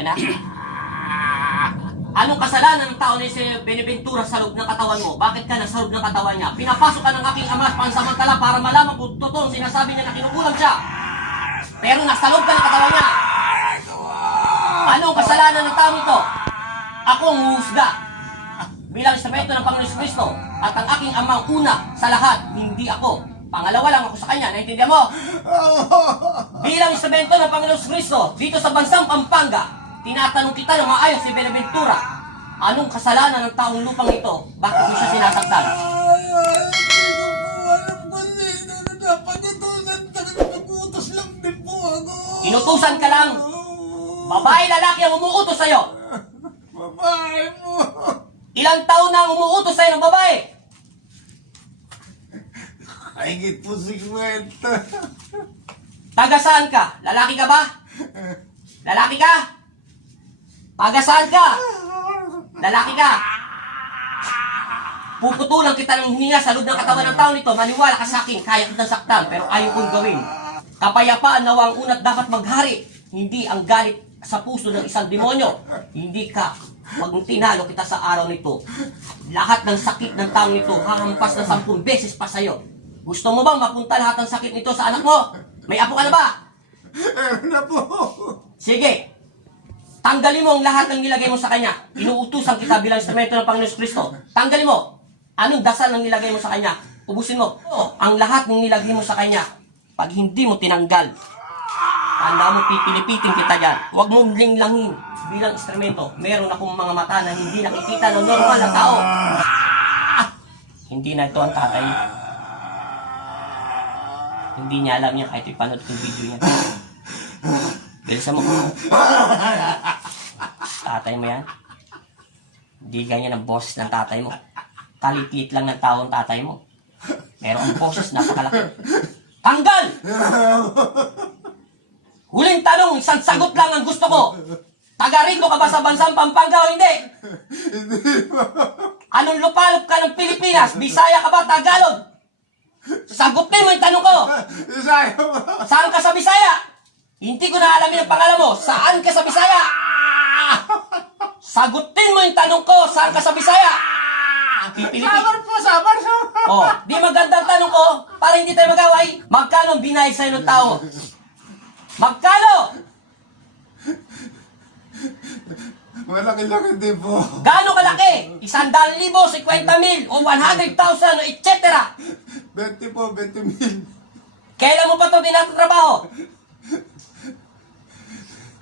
Okay na? Anong kasalanan ng tao ni si Benaventura sa loob ng katawan mo? Bakit ka nasa loob ng katawan niya? Pinapasok ka ng aking ama pansamantala para malaman kung totoo ang sinasabi niya na kinukulam siya. Pero nasa loob ka ng katawan niya. Anong kasalanan ng tao nito? Ako ang huhusga bilang instrumento ng Panginoon Kristo at ang aking amang una sa lahat, hindi ako. Pangalawa lang ako sa kanya, naintindihan mo? Bilang instrumento ng Panginoon Kristo dito sa bansang Pampanga, tinatanong kita ng maayos si Benaventura, anong kasalanan ng taong lupang ito? Bakit mo siya sinasaktan? Inutusan ka lang. Babae, lalaki ang umuutos sa'yo. Babae mo. Ilang taon na ang umuutos sa'yo ng babae? Higit po 50. Taga saan ka? Lalaki ka ba? Lalaki ka? Taga saan ka? Lalaki ka? Puputulan kita ng hininga sa loob ng katawan ng tao nito. Maniwala ka sa akin, kaya kitang saktan, pero ayaw kong gawin. Kapayapaan nawa ang unat dapat maghari, hindi ang galit sa puso ng isang demonyo. Hindi ka, wag mong tinalo kita sa araw nito. Lahat ng sakit ng taong ito, hahampas na 10 beses pa sa'yo. Gusto mo bang mapunta lahat ng sakit nito sa anak mo? May apo ka na ba? Meron na po. Sige. Tanggalin mo ang lahat ng nilagay mo sa kanya. Inuutusan kita bilang instrumento ng Panginoon Kristo. Tanggalin mo. Anong dasal ng nilagay mo sa kanya? Ubusin mo. Ang lahat ng nilagay mo sa kanya. Pag hindi mo tinanggal, tanda mo, pipilipitin kita dyan. Huwag mong linglangin bilang instrumento. Meron akong mga mata na hindi nakikita ng normal na tao. Hindi na ito ang tatay. Hindi niya alam niya kahit ipanood yung video niya. Bilisan mo. Tatay mo yan. Hindi ganyan ang boses ng tatay mo. Kalit-lit lang ng tao ang tatay mo. Meron ang boses napakalaki. Tanggal! Huling tanong, isang sagot lang ang gusto ko. Taga-Rico ka ba sa bansang Pampanga o hindi? Hindi po. Anong lupalop ka ng Pilipinas? Bisaya ka ba? Tagalog? Sagutin mo yung tanong ko. Isaya po. Saan ka sa Bisaya? Hindi ko na alamin ang pangalan mo. Saan ka sa Bisaya? Sagutin mo yung tanong ko. Saan ka sa Bisaya? Sabar po, sabar. Oh, di magandang tanong ko para hindi tayo mag-away. Magkano ang binayad sa'yo ng tao? Magkano? Malaki-laki din po. Gaano kalaki? 100,000, 50,000, o 100,000, etc. 20 po, 20,000. Kailan mo pa ito tinatrabaho?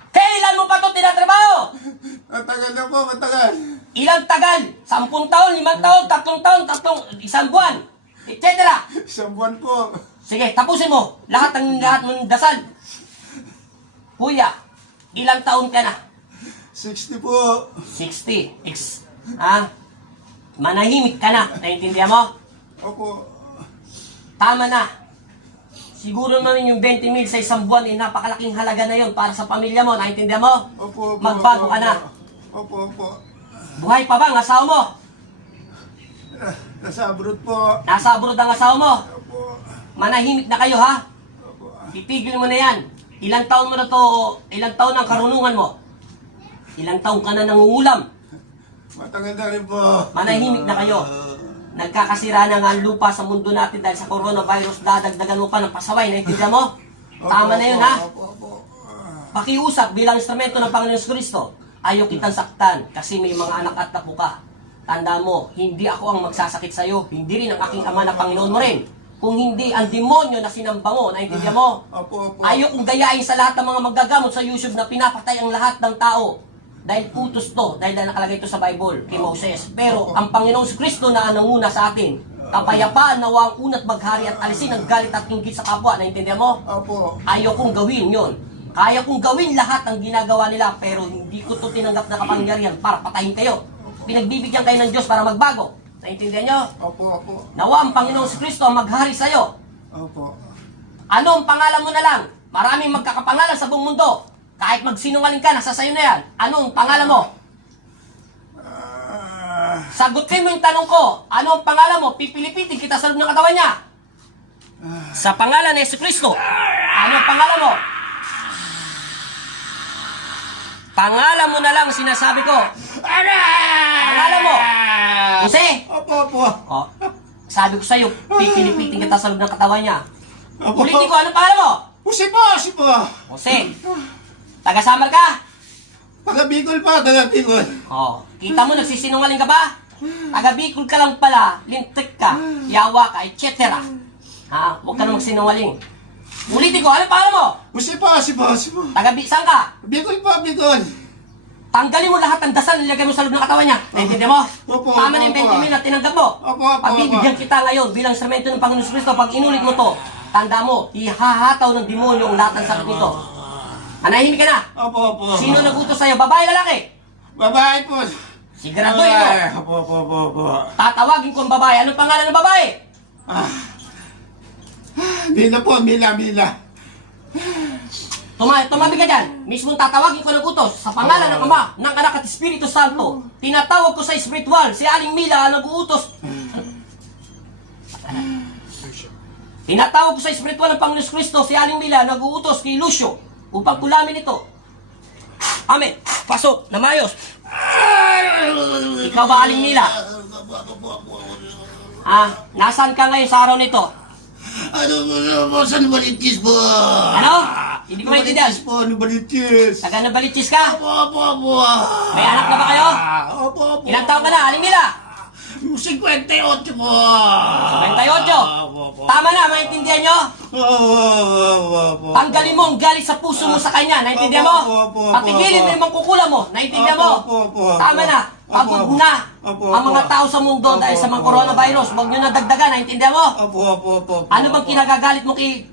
Kailan mo pa ito tinatrabaho? Matagal na po, matagal. Ilang tagal? 10 taon, 5 taon, 3 taon, 1 buwan, etc. Isang buwan po. Sige, tapusin mo. Lahat ng dasal. Kuya, ilang taon ka na? 60 po. 60. Manahimik ka na. Naintindihan mo? Opo. Tama na. Siguro naman yung 20,000 sa isang buwan, napakalaking halaga na yun para sa pamilya mo. Naintindihan mo? Opo, opo. Magbago ka na. Opo, opo. Buhay pa ba ang asawa mo? Nasa abroad po. Nasa abroad ang asawa mo. Opo. Manahimik na kayo, ha? Opo. Titigil mo na yan. Ilang taon mo na to, ilang taon ang karunungan mo? Ilang taon ka na nangungulam? Matagal na rin po. Manahimik na kayo. Nagkakasira na nga ang lupa sa mundo natin dahil sa coronavirus, dadagdagan mo pa ng pasaway. Naintindihan mo? Tama na yun, ha? Opo, opo. Pakiusap bilang instrumento ng Panginoon Kristo. Ayaw kitang saktan kasi may mga anak at apo ka. Tanda mo, hindi ako ang magsasakit sa'yo. Hindi rin ang aking ama na Panginoon mo rin. Kung hindi ang demonyo na sinamba mo, naintindihan mo? Opo, opo. Ayaw kong gayahin sa lahat ng mga maggagamot sa YouTube na pinapatay ang lahat ng tao. Dahil utos to, dahil nakalagay ito sa Bible kay Moses. Pero ang Panginoong Kristo na nanguna sa atin, kapayapaan nawa ang unat maghari at alisin ang galit at inggit sa kapwa. Naintindihan mo? Opo. Ayaw kong gawin yon. Kaya kong gawin lahat ng ginagawa nila, pero hindi ko to tinanggap na kapangyarihan para patayin kayo. Pinagbibigyan kayo ng Diyos para magbago. Naintindihan nyo? Opo, opo. Nawa ang Panginoong Kristo ang maghari sa'yo. Opo. Ano ang pangalan mo na lang? Maraming magkakapangalan sa buong mundo. Kahit magsinungaling ka, nasa sayo na yan. Ano ang pangalan mo? Sagutin mo yung tanong ko. Ano ang pangalan mo? Pipilipitin kita sa loob ng katawan niya. Sa pangalan ni Jesucristo. Ano ang pangalan mo? Pangalan mo na lang sinasabi ko. Pangalan mo. Jose. Opo, opo. Oh, sabi ko sa'yo, pipilipitin kita sa loob ng katawan niya. Opo. Ulitin ko, anong pangalan mo? Jose po, Jose po. Jose. Taga-Samar ka? Taga Bicol po, taga Bicol. Oh, kita mo, nagsisinungaling ka ba? Taga-Bicol ka lang pala, lintik ka, yawa ka, etc. Ha? Huwag ka na magsinungaling. Ulitin ko, anong pangalan mo? Jose po, Jose po, Jose po. Saan ka? Bicol po, Bicol. Tanggalin mo lahat ng dasal, nilagay mo sa loob ng katawan niya. Naintindihan mo? Opo, Tama na opo, yung 20 mil na tinanggap mo. Opo, opo, Pagbibigyan opo. kita ngayon bilang sermento ng Panginoon Kristo, pag inulit mo to, tanda mo, ihahataw ng demonyo ang lahat ng sakit nito. Manahimik ka na. Opo, opo. Sino nagutos sa'yo? Babae, lalaki? Babae po. Siguraduhin mo. Opo, opo, opo, opo. Tatawagin ko ang babae. Anong pangalan ng babae? Mila po, Mila, Mila. Tumabi ka dyan. Mismong tatawagin ko ng utos sa pangalan ng Ama, ng Anak at Espiritu Santo. Tinatawag ko sa spiritual, si Aling Mila ang nag-uutos. Tinatawag ko sa spiritual ng Panginoon Kristo, si Aling Mila ang nag-uutos kay Lucio upang kulamin ito. Amen. Pasok, namayos. Ikaw ba, Aling Mila? Nasaan ka ngayon sa araw nito? Ano, saan balitis po? Ano? Hindi ko maintindihan. Balitis po, ano balitis? Taga na balitis ka? Opo, opo, opo. May anak na ba kayo? Opo, opo. Ilang taon ka na, Aling Mila? 58 po. 28. Opo, opo. Tama na, maintindihan nyo? Opo. Tanggalin mo ang galit sa puso mo sa kanya, naintindihan mo? Opo. Patigilin mo yung mangkukulam mo, naintindihan mo? Opo. Tama na, pagod na ang mga tao sa mundo dahil sa mga coronavirus. Huwag nyo na dagdagan, naintindihan mo? Opo. Ano bang kinagagalit mo kay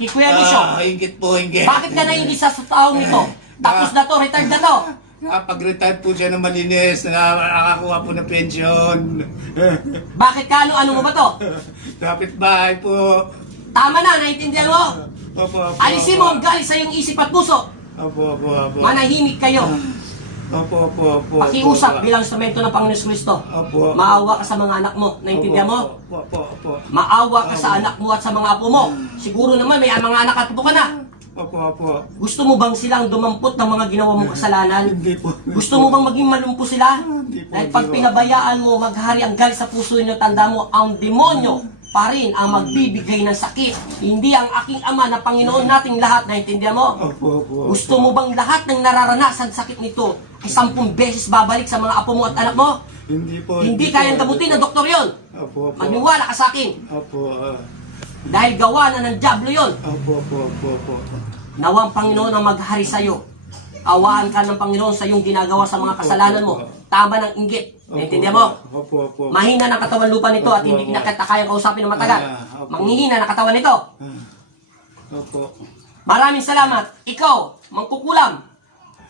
Kuya Lucio? Ingit po, ingit. Bakit ka naingit sa taong ito? Tapos na to, retired na to. Pag-retire po siya ng malinis, nakakakuha po ng pension. Bakit ka ano mo ba to? Kapit bahay po. Tama na, naintindihan mo? Opo. Alisin mo ang galit sa iyong isip at puso. Opo. Manahimik kayo. Opo. Pakiusap bilang instrumento ng Panginoon Kristo. Opo. Maawa ka sa mga anak mo. Naintindihan mo? Opo. Maawa ka sa anak mo at sa mga apo mo. Siguro naman may mga anak at apo ka na. Opo. Gusto mo bang silang dumampot ng mga ginawa mong kasalanan? Hindi po. Gusto mo bang maging malumpo sila? Hindi po, Dahil pag hindi po. pinabayaan mo, maghari ang galit sa puso ninyo, tanda mo, ang demonyo pa rin ang magbibigay ng sakit. Hindi ang aking Ama na Panginoon nating lahat. Naintindihan mo? Opo. Gusto mo bang lahat ng nararanasan sakit nito ay 10 beses babalik sa mga apo mo at anak mo? Hindi po. Hindi kayang gamutin ng doktor yon. Opo. Maniwala ka sa akin. Opo. Dahil gawa na ng Diablo yon. Opo. Nawang Panginoon ang maghari sa iyo. Awaan ka ng Panginoon sa iyong ginagawa sa mga kasalanan mo. Tama ng inggit. Naintindihan mo? Opo. Mahina ng katawan lupa nito at hindi kita kayang kausapin ng matagal. Manghihina ng katawan nito. Opo. Maraming salamat. Ikaw, mangkukulam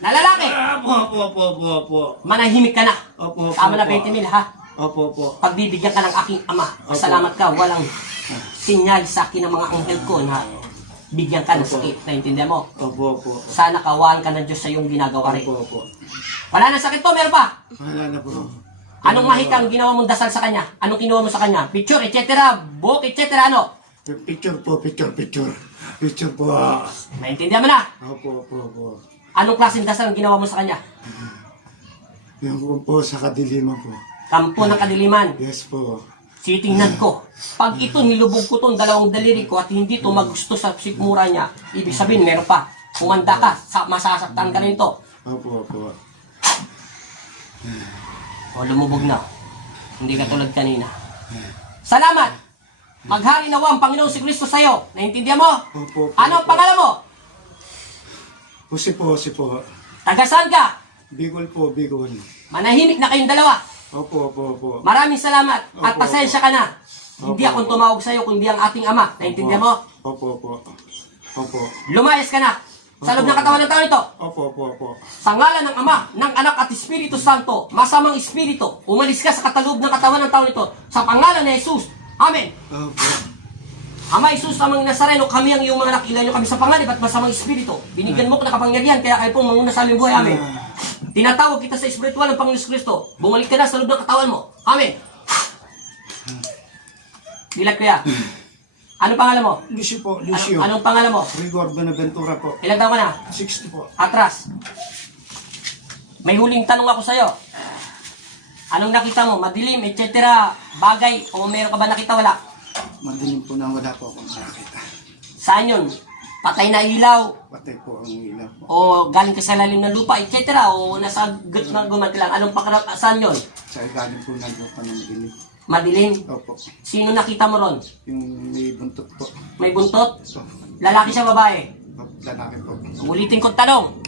na lalaki. Opo. Manahimik ka na. Opo. Tama na 20 mil ha. Opo. Pagbibigyan ka ng aking Ama. Salamat ka. Walang sinyal sa akin ng mga anghel ko na bigyan ka ng sakit. Naintindihan mo? Opo. Sana kawaan ka ng Diyos sa iyong ginagawa rin. Opo. Wala na sakit to, meron pa. Wala na po. Anong mahikang ginawa mong dasal sa kanya? Anong kinuha mo sa kanya? Picture, etc. Book, etc. Ano? Picture po. Picture po. Naintindihan mo na? Opo. Anong klaseng dasal ang ginawa mo sa kanya? Yung po sa kadiliman po. Kampo ng kadiliman. Yes po. Titingnan ko. Pag ito nilubog ko tong dalawang daliri ko at hindi to magusto sa sikmura niya, ibig sabihin meron pa. Kumanda ka, masasaktan ka rin to. Opo. O lumubog na. Hindi ka tulad kanina. Salamat! Maghari nawa ang Panginoon si Kristo sa'yo. Naintindihan mo? Opo. Ano ang pangalan mo? Jose po. Taga saan ka? Bicol. Manahimik na kayong dalawa. Opo. Maraming salamat at Opo, pasensya ka na. Hindi Opo, ako tumawag sa'yo kundi ang ating Ama. Naintindihan mo? Opo. Lumayas ka na. Sa loob ng katawan ng tao ito. Opo. Sa ngalan ng Ama, ng Anak at Espiritu Santo, masamang Espiritu, umalis ka sa kataloob ng katawan ng tao ito. Sa pangalan ni Jesus. Amen. Opo. Ama Jesus, amang Nazareno, kami ang iyong mga nakilala nyo kami sa panganib at masamang Espiritu. Binigyan mo ko ng kapangyarihan, kaya kayo pong manguna sa aming buhay. Amen. Tinatawag kita sa espiritual ng Panginoon Kristo. Bumalik ka na sa loob ng katawan mo. Amen. Dilag kuya. Anong pangalan mo? Lucio po. Anong pangalan mo? Rigor Benaventura po. Ilang taon ka na? 60 po. Atras. May huling tanong ako sa'yo. Anong nakita mo? Madilim, etc. Bagay? O meron ka ba nakita? Wala. Madilim po na wala po akong nakakita. Saan yun? Patay na ilaw? Patay po ang ilaw po. O galing ka sa lalim ng lupa, etc. O nasa guts na gumat lang? Anong saan yun? Sa galing po ng lupa na madilim. Madilim? Opo. Sino nakita mo ron? Yung may buntot po. May buntot? So, Lalaki siya, babae? lalaki po. Ulitin ko tanong.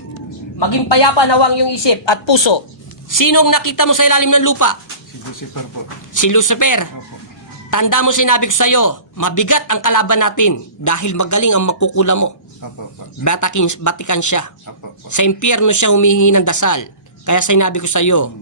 Maging payapa nawang yung isip at puso. Sinong nakita mo sa ilalim ng lupa? Si Lucifer po. Si Lucifer. Opo. Tanda mo sinabi ko sa'yo, mabigat ang kalaban natin dahil magaling ang makukula mo. Opo po. Batikan siya. Opo po. Sa impyerno siya humihingi ng dasal. Kaya sinabi ko sa'yo,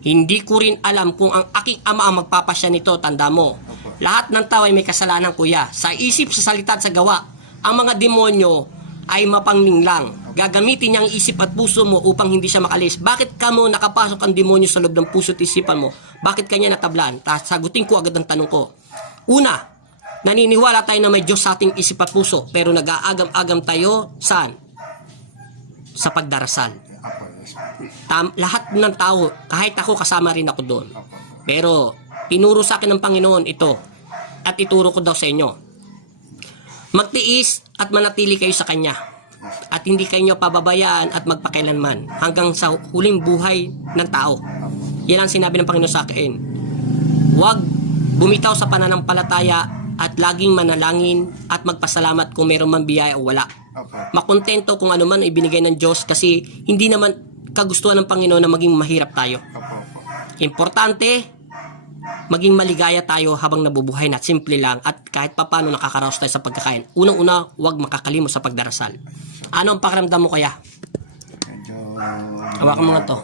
hindi ko rin alam kung ang aking ama ang magpapasya nito, tanda mo. Opo. Lahat ng tao ay may kasalanan, kuya. Sa isip, sa salita at sa gawa, ang mga demonyo ay mapangling lang. Gagamitin niya ang isip at puso mo upang hindi siya makalis. Bakit ka mo nakapasok ang demonyo sa loob ng puso at isipan mo? Bakit kanya natablan? Sagutin ko agad ang tanong ko. Una, naniniwala tayo na may Diyos sa ating isip at puso, pero nag-aagam-agam tayo saan? Sa pagdarasal. Opo. Yes. Lahat ng tao, kahit ako kasama rin ako doon. Opo. Pero tinuro sa akin ng Panginoon ito at ituro ko daw sa inyo. Magtiis at manatili kayo sa Kanya at hindi kayo pababayaan at magpakailanman hanggang sa huling buhay ng tao. Yan ang sinabi ng Panginoon sa akin. Huwag bumitaw sa pananampalataya at laging manalangin at magpasalamat kung mayroon man biyaya o wala. Opo. Makontento kung ano man ibinigay ng Diyos kasi hindi naman kagustuhan ng Panginoon na maging mahirap tayo. Opo. Opo. Importante, maging maligaya tayo habang nabubuhay na simple lang at kahit papano nakakaraos tayo sa pagkakain. Unang-una, huwag makakalimot sa pagdarasal. Ano ang pakiramdam mo kaya? Medyo... Hawakan mo nga to.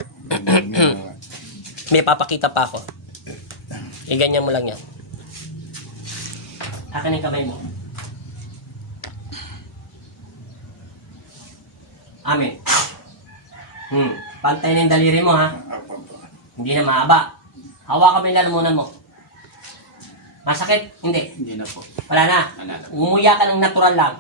May papakita pa ako. Ganyan mo lang yan. Akin ang kamay mo. Amen. Pantay na yung daliri mo, ha? Opo. Opo. Hindi na mahaba. Hawakan mo yung lalamunan mo. Masakit? Hindi. Hindi na po. Wala na. Wala na. Umuya ka ng natural lang.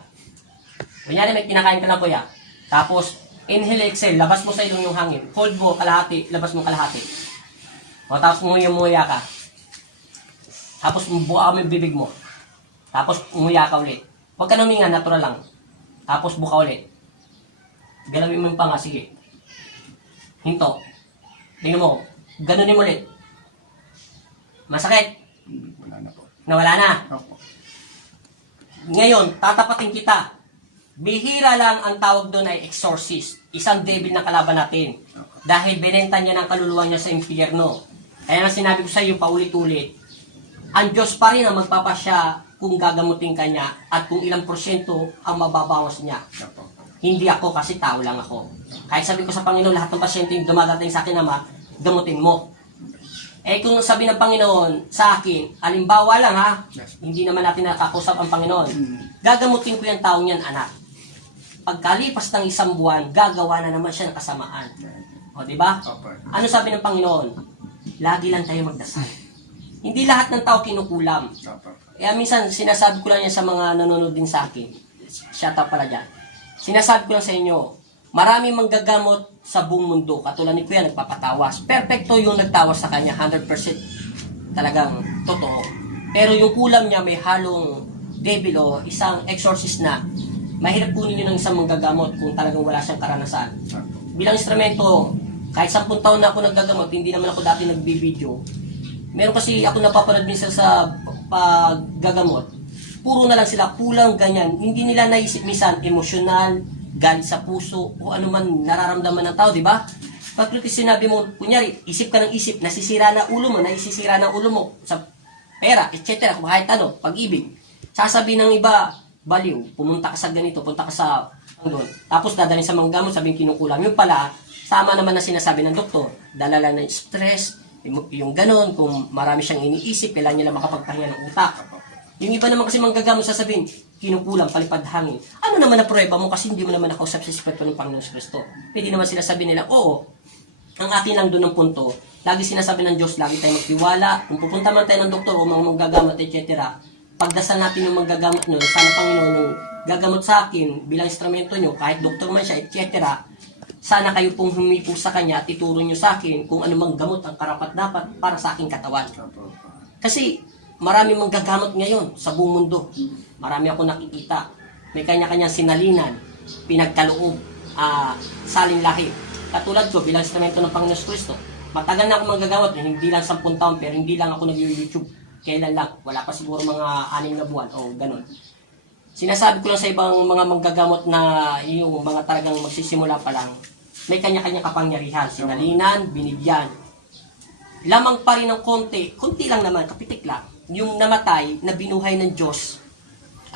Kunyari may kinakain ka lang, kuya. Tapos, inhale, exhale. Labas mo sa ilong yung hangin. Hold mo, kalahati. Labas mo kalahati. O, tapos umuya ka. Tapos, buka mo yung bibig mo. Tapos, umuya ka ulit. Huwag ka naminga, natural lang. Tapos, buka ulit. Galawin mo yung panga, sige. Hinto. Tingnan mo. Ganunin mo ulit. Masakit? Wala na po. Nawala na. Opo. Ngayon, tatapatin kita. Bihira lang ang tawag doon ay exorcist. Isang devil na kalaban natin. Dahil binenta niya ng kaluluwa niya sa impyerno. Kaya nga sinabi ko sa iyo paulit-ulit, ang Diyos pa rin ang magpapasya kung gagamutin ka niya at kung ilang porsyento ang mababawas niya. Opo. Hindi ako kasi tao lang ako. Kahit sabi ko sa Panginoon, lahat ng pasyente yung dumadating sa akin, Ama, gamutin mo. Eh kung sabi ng Panginoon sa akin, alimbawa lang ha, hindi naman natin nakakusap ang Panginoon. Gagamutin ko yung taong yan, anak. Pagkalipas ng isang buwan, gagawa na naman siya ng kasamaan. O, di ba? Opo. Ano sabi ng Panginoon? Lagi lang tayo magdasal. Hindi lahat ng tao kinukulam. Opo. Kaya minsan, sinasabi ko lang yan sa mga nanonood din sa akin. Shut up pala dyan. Sinasabi ko lang sa inyo, marami manggagamot sa buong mundo. Katulad ni Kuya, nagpapatawas. Perfecto yung nagtawas sa kanya, 100% talagang totoo. Pero yung kulam niya may halong devil o isang exorcist na mahirap kunin yun ng isang manggagamot kung talagang wala siyang karanasan. Bilang instrumento, kahit 10 taon na ako naggagamot, hindi naman ako dati nagbibideo. Meron kasi ako napapanood minsan sa paggagamot. Puro na lang sila, kulang ganyan. Hindi nila naisip minsan, emosyonal, galit sa puso, o ano man nararamdaman ng tao, di ba? Pag sinabi mo, kunyari, isip ka ng isip, nasisira na ulo mo, naisisira na ulo mo sa pera, etc. Kung kahit ano, pag-ibig. Sasabihin ng iba, baliw, pumunta ka sa ganito, punta ka sa doon. Tapos dadalhin sa manggamot, sabing kinukulam. Yung pala, sama naman na sinasabi ng doktor, dala lang ng stress, yung ganon, kung marami siyang iniisip, kailangan niya lang makapagpahinga ng utak. Yung iba naman kasi manggagamot sasabihin, kinukulang, palipad hangin. Ano naman na prueba mo kasi hindi mo naman nakausap sa Espiritu ng Panginoon Kristo. Pwede naman sila sabihin nila, oo, ang atin lang doon ng punto, lagi sinasabi ng Diyos, lagi tayo magtiwala, kung pupunta man tayo ng doktor o mga manggagamot, etc., pagdasal natin yung manggagamot nyo, sana Panginoon yung gagamot sa akin bilang instrumento nyo, kahit doktor man siya, etc., sana kayo pong humipo sa kanya at ituro nyo sa akin kung anumang gamot ang karapat-dapat para sa aking katawan. Kasi marami manggagamot ngayon sa buong mundo. Marami ako nakikita. May kanya-kanyang sinalinan, pinagkaloob, saling lahi. Katulad ko, bilang instrumento ng Panginoon Kristo, matagal na ako manggagamot, hindi lang 10 taon, pero hindi lang ako nag-YouTube. Kailan lang, wala pa siguro mga 6 na buwan o ganun. Sinasabi ko lang sa ibang mga manggagamot na yung mga talagang magsisimula pa lang, may kanya-kanya kapangyarihan, sinalinan, binigyan. Lamang pa rin ng konti lang naman, kapitik lang, yung namatay na binuhay ng Diyos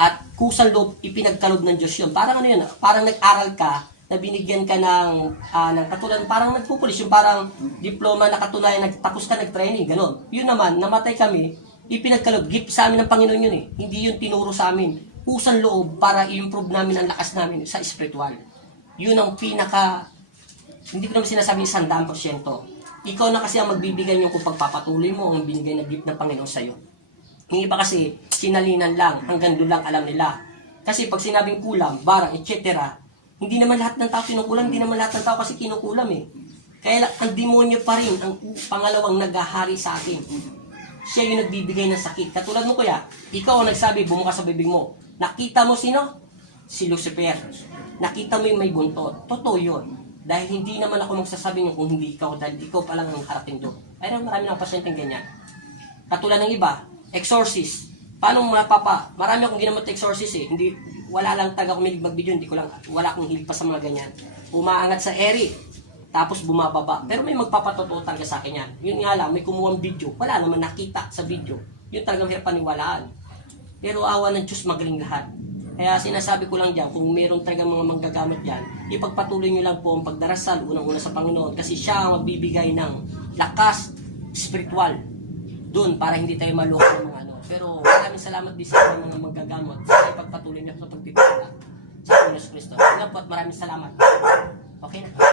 at kusang loob, ipinagkalob ng Diyos yun. Parang ano yun, parang nag-aral ka, na binigyan ka ng katulad, parang nagpupulis, yung parang diploma na katunayan, nagtapos ka, nag-training, gano'n. Yun naman, namatay kami, ipinagkalob, gift sa amin ng Panginoon yun eh. Hindi yun tinuro sa amin. Kusang loob para i-improve namin ang lakas namin sa spiritual. Yun ang hindi ko naman sinasabi 100%. Ikaw na kasi ang magbibigay nyo kung pagpapatuloy mo ang binigay na gift ng Panginoon sa'yo. Yung iba kasi, sinalinan lang, hanggang doon lang alam nila. Kasi pag sinabing kulam, barang, etc., hindi naman lahat ng tao kinukulam, hindi naman lahat ng tao kasi kinukulam eh. Kaya ang demonyo pa rin, ang pangalawang naghahari sa akin. Siya yung nagbibigay ng sakit. Katulad mo kuya, ikaw ang nagsabi, bumukas sa bibig mo. Nakita mo sino? Si Lucifer. Nakita mo yung may buntot. Totoo yun. Dahil hindi naman ako magsasabi nyo kung hindi ikaw, dahil ikaw pa lang ang harating doon. Ay marami ng pasyenteng ganyan. Katulad ng iba, exorcist. Paano marami akong ginamot exorcist eh. Wala lang taga kumilig mag-video, wala akong hilig pa sa mga ganyan. Umaangat sa eri, tapos bumababa. Pero may magpapatotoo talaga sa akin yan. Yun nga lang, may kumuha video, wala naman nakita sa video. Yun talagang hirap paniwalaan. Pero awa ng Diyos, magaling lahat. Kaya sinasabi ko lang dyan, kung meron talagang mga manggagamot dyan, ipagpatuloy nyo lang po ang pagdarasal, unang-una sa Panginoon, kasi siya ang magbibigay ng lakas spiritual doon para hindi tayo maloko ng mga ano. Pero maraming salamat din sa mga manggagamot sa ipagpatuloy nyo sa pagtitiwala sa Panginoon Kristo. Salamat po at maraming salamat. Okay na.